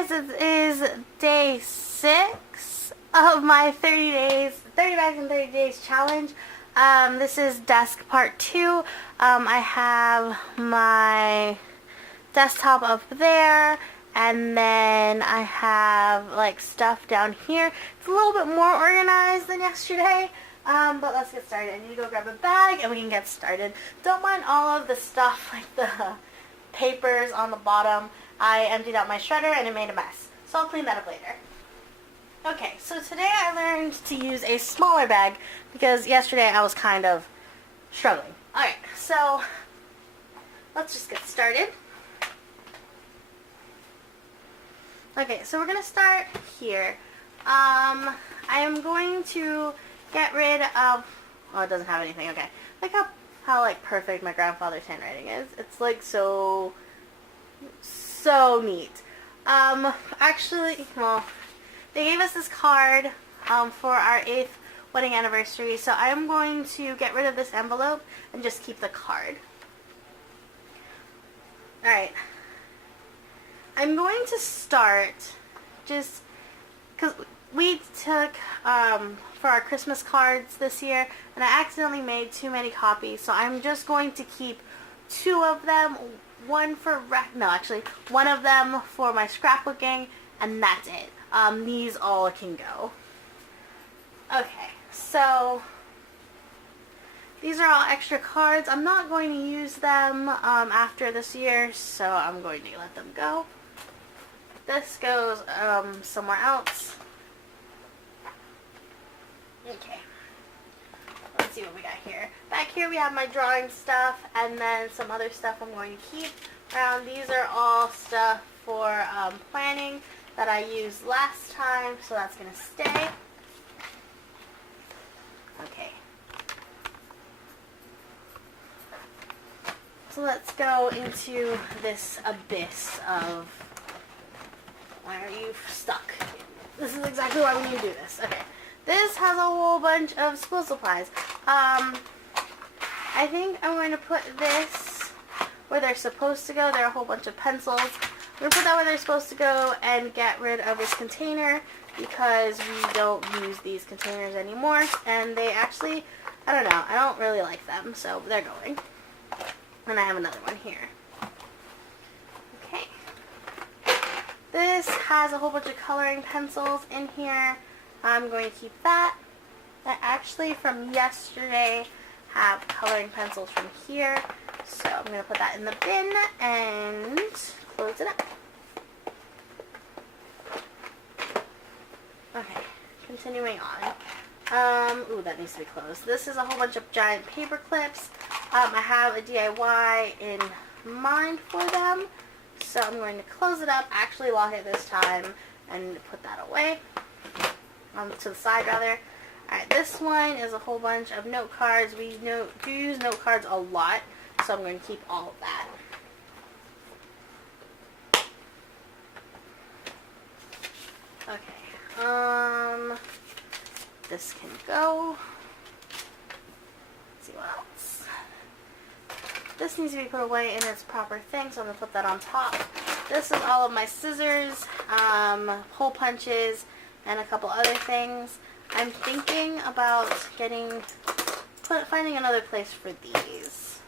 guys, it is day 6 of my 30 bags in 30 days challenge. This is desk part 2. I have my desktop up there, and then I have like stuff down here. It's a little bit more organized than yesterday, but let's get started. I need to go grab a bag and we can get started. Don't mind all of the stuff, like the papers on the bottom. I emptied out my shredder and it made a mess, so I'll clean that up later. Okay, so today I learned to use a smaller bag because yesterday I was kind of struggling. Alright, so let's just get started. Okay, so we're going to start here. I am going to get rid of, oh, it doesn't have anything, okay. Look how like perfect my grandfather's handwriting is. It's like so neat. Actually, well, they gave us this card for our 8th wedding anniversary, so I'm going to get rid of this envelope and just keep the card. Alright. I'm going to start just because we took for our Christmas cards this year, and I accidentally made too many copies, so I'm just going to keep 2 of them, one of them for my scrapbooking, and that's it. These all can go. Okay, so these are all extra cards. I'm not going to use them after this year, so I'm going to let them go. This goes somewhere else. Okay. Let's see what we got here. Back here we have my drawing stuff, and then some other stuff I'm going to keep around. These are all stuff for planning that I used last time, so that's going to stay. Okay. So let's go into this abyss of, why are you stuck? This is exactly why we need to do this. Okay. This has a whole bunch of school supplies. I think I'm going to put this where they're supposed to go. There are a whole bunch of pencils. I'm going to put that where they're supposed to go and get rid of this container because we don't use these containers anymore. And they actually, I don't know, I don't really like them, so they're going. And I have another one here. Okay. This has a whole bunch of coloring pencils in here. I'm going to keep that. I actually, from yesterday, have coloring pencils from here. So I'm going to put that in the bin and close it up. Okay, continuing on. Ooh, that needs to be closed. This is a whole bunch of giant paper clips. I have a DIY in mind for them. So I'm going to close it up, actually lock it this time, and put that away. To the side rather. Alright, this one is a whole bunch of note cards. We do use note cards a lot, so I'm going to keep all of that. Okay, this can go. Let's see what else. This needs to be put away in its proper thing, so I'm going to put that on top. This is all of my scissors, hole punches, and a couple other things. I'm thinking about finding another place for these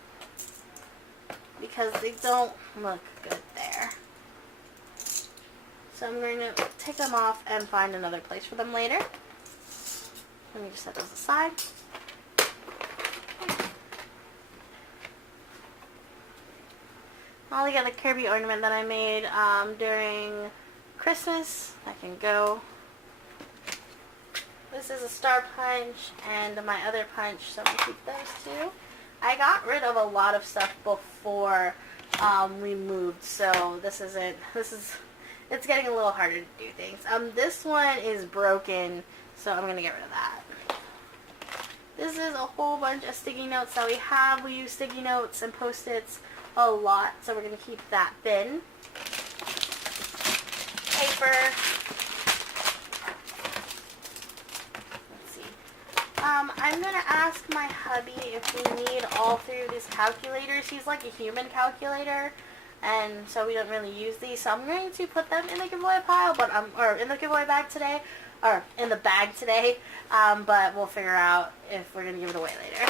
because they don't look good there. So I'm going to take them off and find another place for them later. Let me just set those aside. I'll get the Kirby ornament that I made during Christmas. That can go. This is a star punch and my other punch, so I'm going to keep those 2. I got rid of a lot of stuff before we moved, so it's getting a little harder to do things. This one is broken, so I'm going to get rid of that. This is a whole bunch of sticky notes that we have. We use sticky notes and Post-its a lot, so we're going to keep that bin. Paper. I'm going to ask my hubby if we need all 3 of these calculators. He's like a human calculator. and so we don't really use these. So I'm going to put them in the giveaway pile, but or in the giveaway bag today, or in the bag today. But we'll figure out if we're gonna give it away later.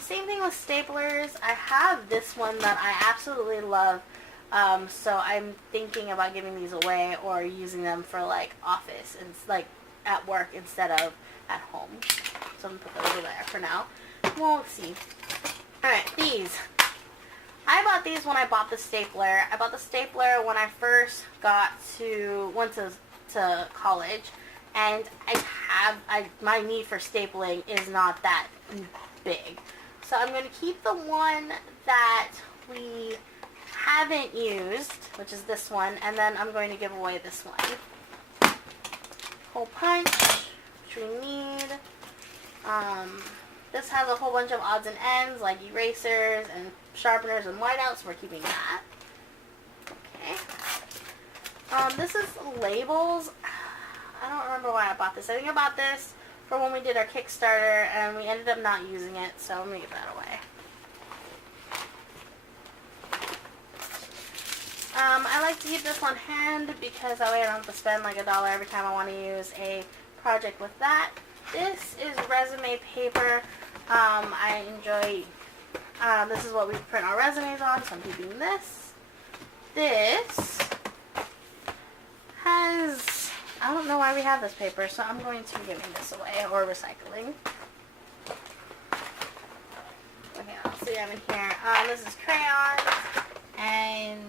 Same thing with staplers. I have this one that I absolutely love. So I'm thinking about giving these away or using them for like office and like at work instead of at home. So I'm gonna put those over there for now. We'll see. Alright, these. I bought these when I bought the stapler. I bought the stapler when I first went to college, and my need for stapling is not that big. So I'm going to keep the one that we haven't used, which is this one, and then I'm going to give away this one. Hole punch, which we need. This has a whole bunch of odds and ends, like erasers and sharpeners and whiteouts, so we're keeping that. Okay. This is labels. I don't remember why I bought this. I think I bought this for when we did our Kickstarter, and we ended up not using it, so I'm going to give that away. I like to keep this on hand because that way I don't have to spend like $1 every time I want to use a project with that. This is resume paper. I enjoy, this is what we print our resumes on, so I'm keeping this. This has, I don't know why we have this paper, so I'm going to be giving this away or recycling. Okay, I'll see them in here. This is crayons, and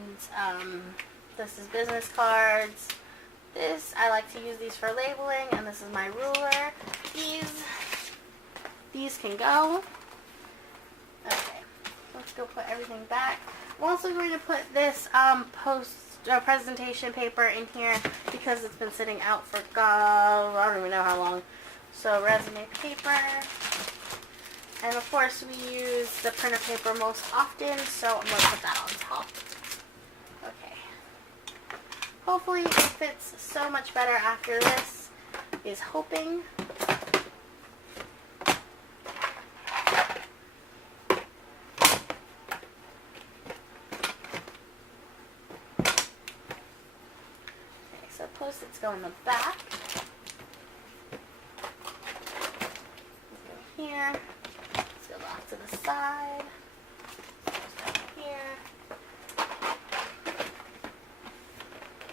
this is business cards. This, I like to use these for labeling, and this is my ruler. These can go. Okay, let's go put everything back. I'm also going to put this presentation paper in here because it's been sitting out for, I don't even know how long. So resume paper. And of course we use the printer paper most often, so I'm going to put that on top. Okay. Hopefully it fits so much better after this, is hoping. Post-its go in the back. Let's go here. Let's go off to the side. Let's go here.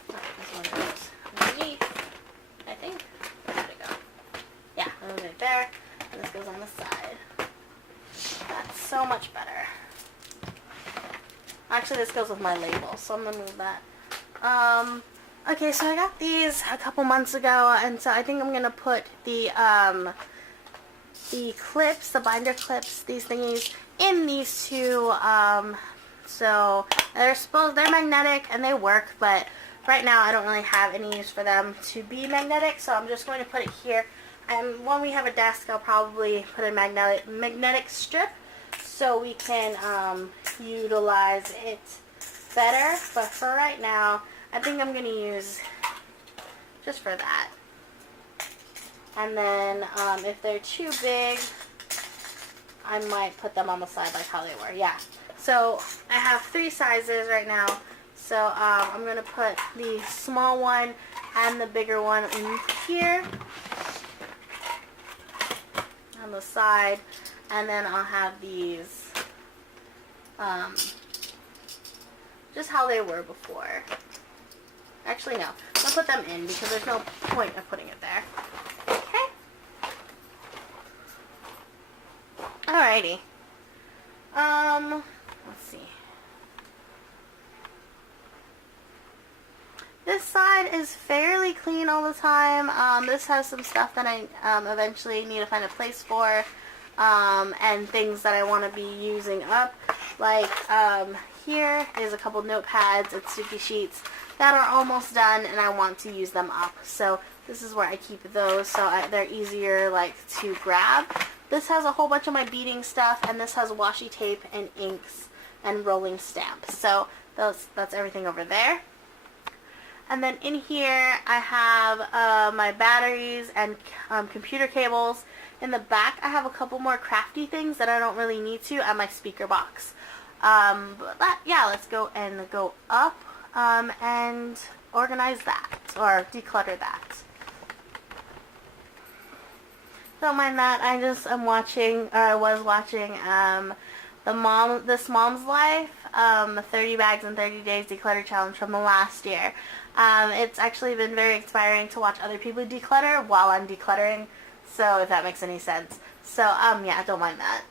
Oh, this one goes underneath, I think. Where did it go? Yeah, a little bit there. And this goes on the side. That's so much better. Actually, this goes with my label, so I'm going to move that. Okay, so I got these a couple months ago, and so I think I'm gonna put the clips, the binder clips, these thingies, in these two. So they're magnetic and they work, but right now I don't really have any use for them to be magnetic, so I'm just going to put it here. And when we have a desk, I'll probably put a magnetic strip so we can utilize it better. But for right now, I think I'm going to use just for that. And then if they're too big, I might put them on the side like how they were. Yeah. So I have 3 sizes right now. So I'm going to put the small one and the bigger one in here on the side. And then I'll have these just how they were before. Actually, no. I'll put them in because there's no point of putting it there. Okay. Alrighty. Let's see. This side is fairly clean all the time. This has some stuff that I eventually need to find a place for. And things that I want to be using up. Like, here is a couple notepads and sticky sheets that are almost done, and I want to use them up. So this is where I keep those, so they're easier like to grab. This has a whole bunch of my beading stuff, and this has washi tape and inks and rolling stamps. So that's everything over there. And then in here I have my batteries and computer cables. In the back I have a couple more crafty things that I don't really need to, and my speaker box. But yeah, let's go up and organize that, or declutter that. Don't mind that. I'm watching, or I was watching, This Mom's Life, 30 Bags in 30 Days Declutter Challenge from the last year. It's actually been very inspiring to watch other people declutter while I'm decluttering, so if that makes any sense. So, yeah, don't mind that.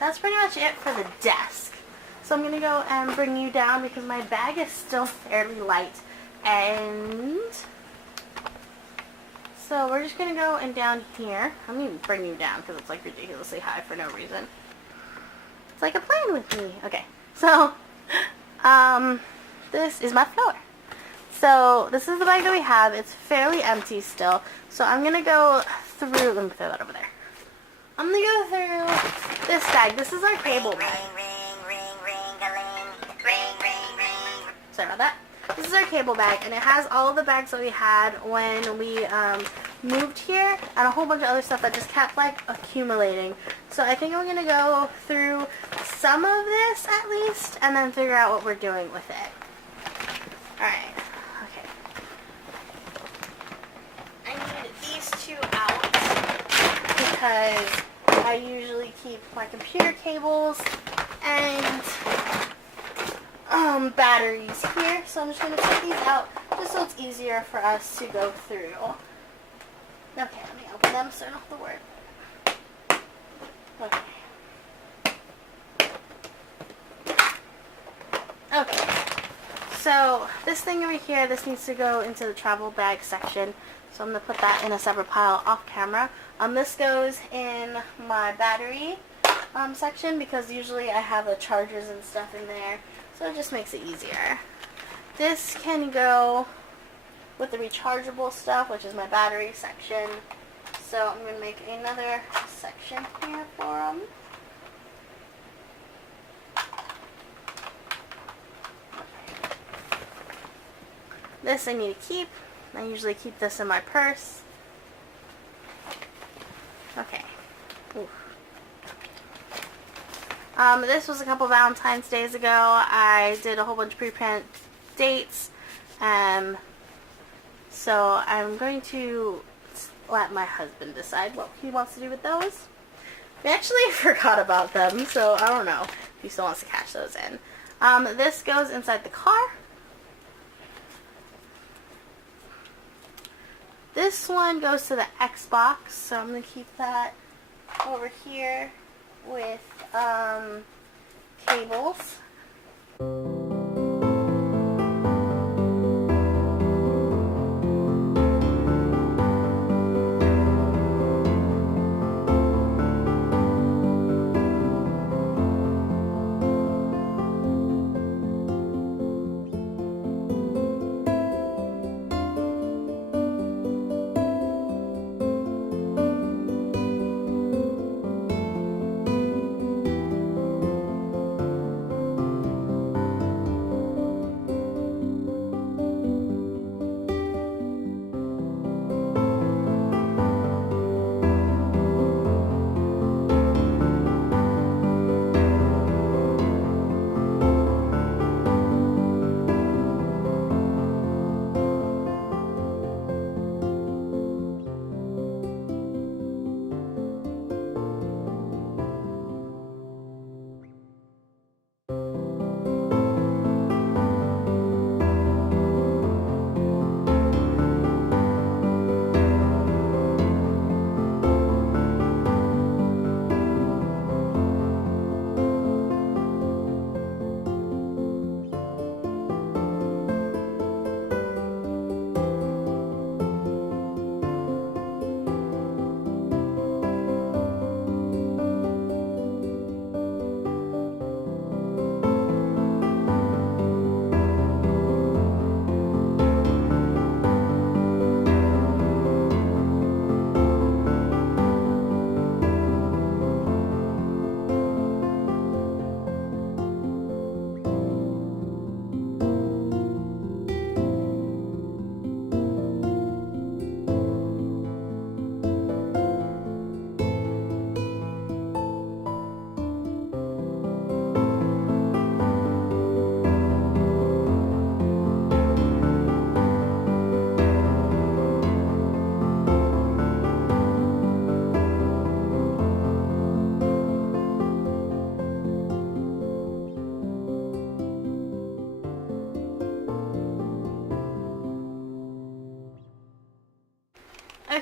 That's pretty much it for the desk. So I'm going to go and bring you down because my bag is still fairly light. And so we're just going to go and down here. I'm going to bring you down because it's like ridiculously high for no reason. It's like a plane with me. Okay, so this is my floor. So this is the bag that we have. It's fairly empty still. So I'm going to go through, let me throw that over there. I'm going to go through this bag. This is our cable bag. Sorry about that. This is our cable bag, and it has all of the bags that we had when we moved here, and a whole bunch of other stuff that just kept like accumulating. So I think I'm going to go through some of this at least, and then figure out what we're doing with it. Alright. Okay. I need these two out because I usually keep my computer cables and batteries here, so I'm just going to take these out just so it's easier for us to go through. Okay, let me open them so I don't have to worry. Okay. Okay. So this thing over here, this needs to go into the travel bag section. So I'm going to put that in a separate pile off camera. This goes in my battery section because usually I have the chargers and stuff in there. So it just makes it easier. This can go with the rechargeable stuff, which is my battery section. So I'm going to make another section here for them. This I need to keep. I usually keep this in my purse. Okay. Oof. This was a couple Valentine's Days ago. I did a whole bunch of pre-planned dates. So I'm going to let my husband decide what he wants to do with those. We actually forgot about them, so I don't know if he still wants to cash those in. This goes inside the car. This one goes to the Xbox, so I'm going to keep that over here with cables.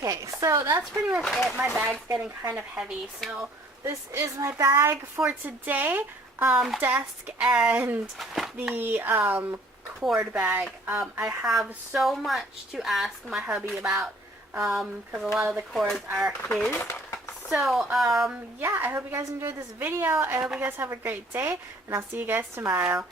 Okay, so that's pretty much it. My bag's getting kind of heavy, so this is my bag for today. Desk and the cord bag. I have so much to ask my hubby about because a lot of the cords are his. So, yeah, I hope you guys enjoyed this video. I hope you guys have a great day, and I'll see you guys tomorrow.